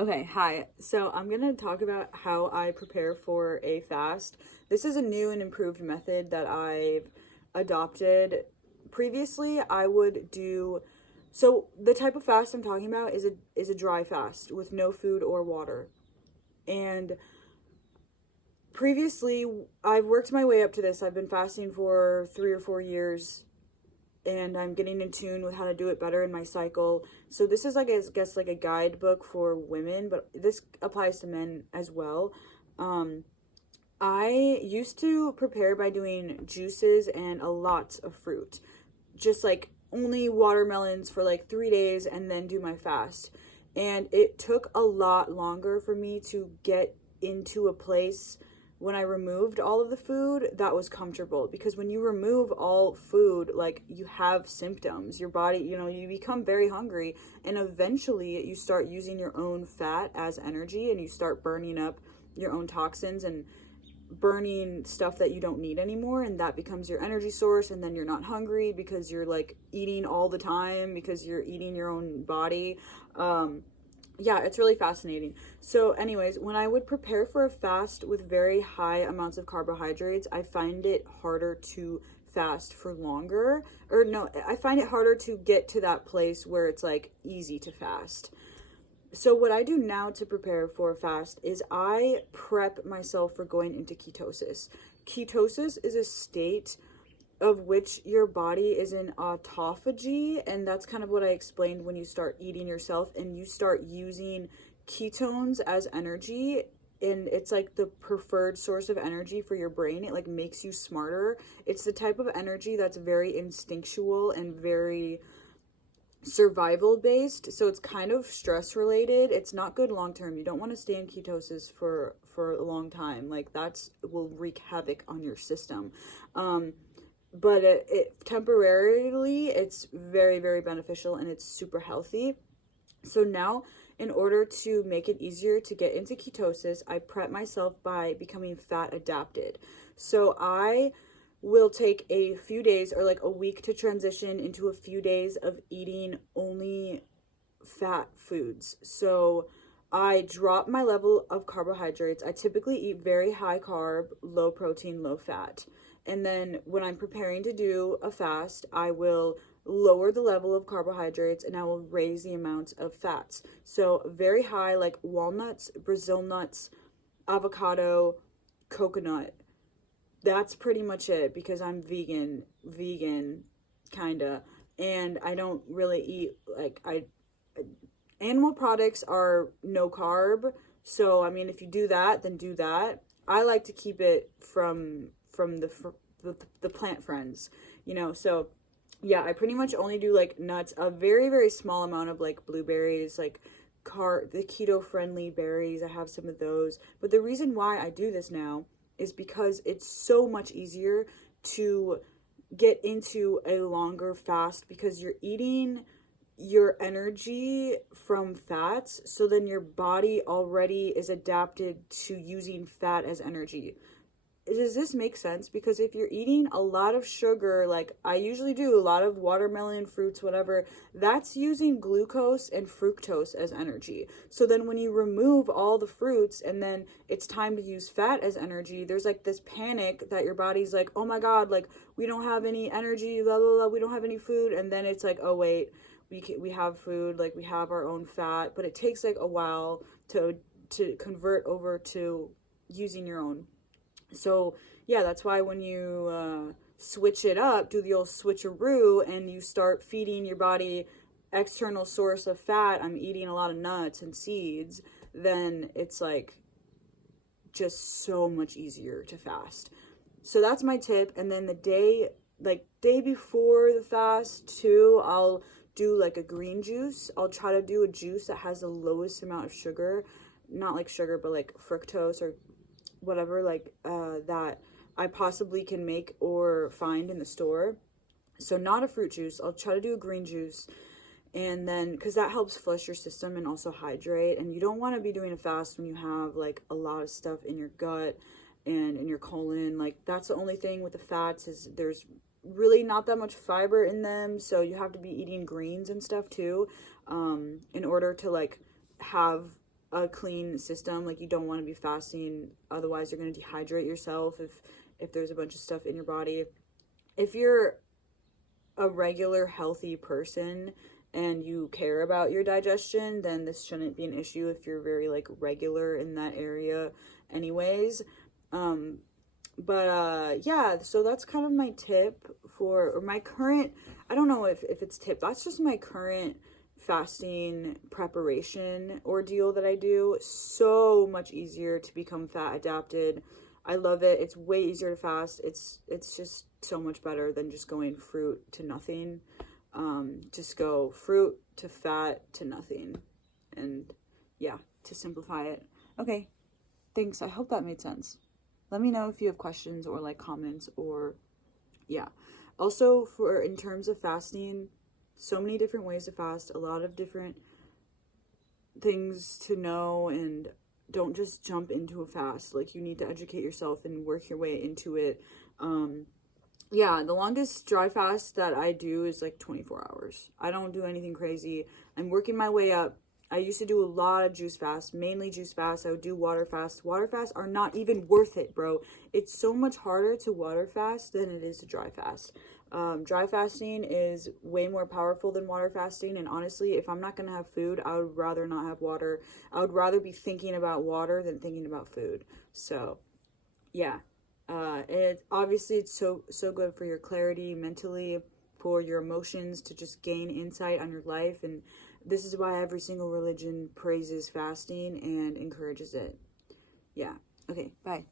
Okay, hi. So I'm going to talk about how I prepare for a fast. This is a new and improved method that I've adopted. Previously, I would do the type of fast I'm talking about is a dry fast with no food or water. And previously, I've worked my way up to this. I've been fasting for 3 or 4 years and I'm getting in tune with how to do it better in my cycle. So this is, I guess like a guidebook for women, but this applies to men as well. Um, I used to prepare by doing juices and a lot of fruit, just like only watermelons for like 3 days and then do my fast. And it took a lot longer for me to get into a place when I removed all of the food that was comfortable, because when you remove all food, like, you have symptoms. Your body, you become very hungry, and eventually you start using your own fat as energy and you start burning up your own toxins and burning stuff that you don't need anymore, and that becomes your energy source, and then you're not hungry because you're like eating all the time because you're eating your own body. Yeah, it's really fascinating. So anyways, when I would prepare for a fast with very high amounts of carbohydrates, I find it harder to fast for longer, or no, I find it harder to get to that place where it's like easy to fast. So what I do now to prepare for a fast is I prep myself for going into ketosis. Ketosis is a state of which your body is in autophagy, and that's kind of what I explained when you start eating yourself and you start using ketones as energy, and it's like the preferred source of energy for your brain. It like makes you smarter. It's the type of energy that's very instinctual and very survival based, so it's kind of stress related. It's not good long term. You don't want to stay in ketosis for a long time. Like, that's will wreak havoc on your system. But it temporarily, it's very, very beneficial and it's super healthy. So now, in order to make it easier to get into ketosis, I prep myself by becoming fat adapted. So I will take a few days or like a week to transition into a few days of eating only fat foods. So I drop my level of carbohydrates. I typically eat very high carb, low protein, low fat. And then when I'm preparing to do a fast, I will lower the level of carbohydrates and I will raise the amount of fats. So very high, like walnuts, Brazil nuts, avocado, coconut. That's pretty much it, because I'm vegan kinda, and I don't really eat like animal products are no carb. So I mean, if you do that, then do that. I like to keep it from the plant friends, So yeah, I pretty much only do like nuts, a very, very small amount of like blueberries, like the keto friendly berries. I have some of those. But the reason why I do this now is because it's so much easier to get into a longer fast, because you're eating your energy from fats, so then your body already is adapted to using fat as energy. Does this make sense? Because if you're eating a lot of sugar, like I usually do, a lot of watermelon, fruits, whatever, that's using glucose and fructose as energy. So then when you remove all the fruits and then it's time to use fat as energy, there's like this panic that your body's like, oh my God, like we don't have any energy, blah, blah, blah, we don't have any food. And then it's like, oh wait, we have food, like we have our own fat, but it takes like a while to convert over to using your own. So yeah, that's why when you switch it up, do the old switcheroo, and you start feeding your body external source of fat, I'm eating a lot of nuts and seeds, then it's like just so much easier to fast. So that's my tip. And then the day before the fast too, I'll do like a green juice. I'll try to do a juice that has the lowest amount of sugar, not like sugar, but like fructose or whatever, like that I possibly can make or find in the store. So not a fruit juice. I'll try to do a green juice, and then because that helps flush your system and also hydrate. And you don't want to be doing a fast when you have like a lot of stuff in your gut and in your colon. Like, that's the only thing with the fats, is there's really not that much fiber in them, so you have to be eating greens and stuff too, in order to like have a clean system. Like, you don't want to be fasting, otherwise you're going to dehydrate yourself if there's a bunch of stuff in your body. If you're a regular healthy person and you care about your digestion, then this shouldn't be an issue if you're very like regular in that area anyways. Yeah, so that's kind of my tip or my current, I don't know if it's tip, that's just my current fasting preparation ordeal that I do. So much easier to become fat adapted. I love it. It's way easier to fast. It's just so much better than just going fruit to nothing. Just go fruit to fat to nothing. And yeah, to simplify it. Okay, thanks. I hope that made sense. Let me know if you have questions or like comments or yeah. Also, for in terms of fasting, so many different ways to fast, a lot of different things to know, and don't just jump into a fast. Like, you need to educate yourself and work your way into it. Yeah, the longest dry fast that I do is like 24 hours. I don't do anything crazy. I'm working my way up. I used to do a lot of juice fasts, mainly juice fasts. I would do water fasts. Water fasts are not even worth it, bro. It's so much harder to water fast than it is to dry fast. Dry fasting is way more powerful than water fasting. And honestly, if I'm not going to have food, I would rather not have water. I would rather be thinking about water than thinking about food. So, yeah. It's so good for your clarity mentally, for your emotions, to just gain insight on your life. And this is why every single religion praises fasting and encourages it. Yeah. Okay, bye.